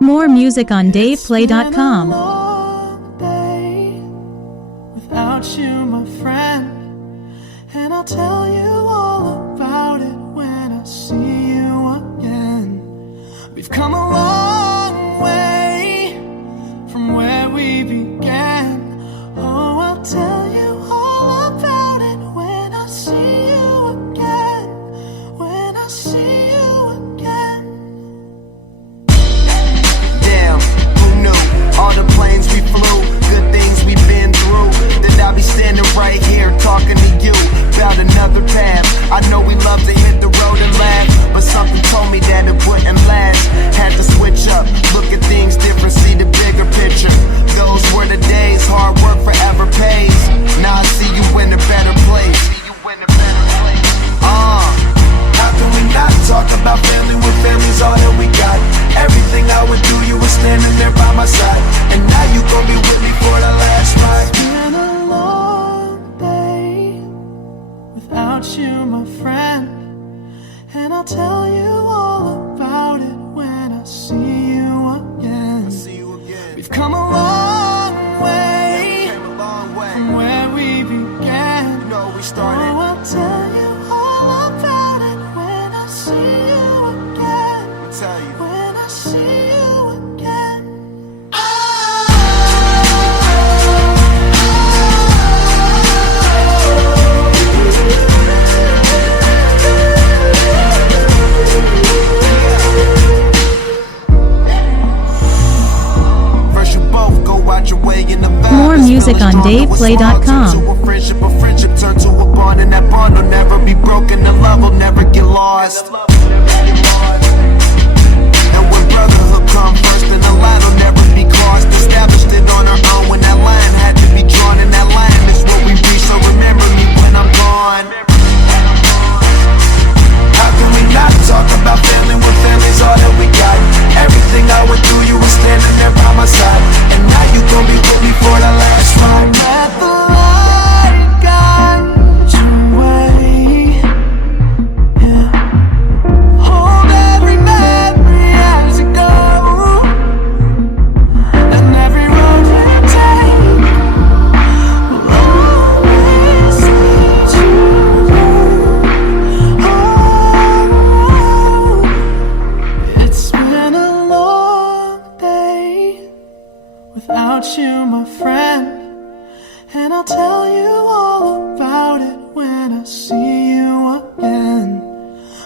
More music on DavePlay.com. Without you, my friend, and I'll tell you all about it when I see you again. We've come a long way from where we began. Oh, I'll tell you all about it when I see you again. When I see you again. Damn, who knew? All the planes we flew, good things we've been through. That I'll be standing right here talking to you about another path. I know we love to hit the road and laugh, but something told me that it wouldn't last. Had to switch up, look at things different, see the bigger picture. Those were the days, hard work forever pays. Now I see you in a better place. How can we not talk about family when family's all that we got? Everything I would do, you were standing there by my side, and now you gon' be with me for the last ride. It's been a long day without you, my friend, and I'll tell you all about it when on DavePlay.com. A friendship turned to a bond, and that bond will never be broken. The love will never get lost. And when brotherhood come first, then the line will never be crossed. Established it on our own when that line had to be drawn, and that line is what we reach. So remember me when I'm gone. How can we not talk about family when family's all that we got? Everything I went through, you were standing there by my side, and now you gon' be with me for the last ride. Let the light guide your way. Yeah. Hold every memory as you go, and every road you take will always lead you home. It's been a long day without you, my friend, and I'll tell you all about it when I see you again.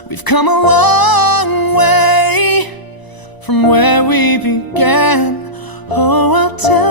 We've come a long way from where we began. Oh, I'll tell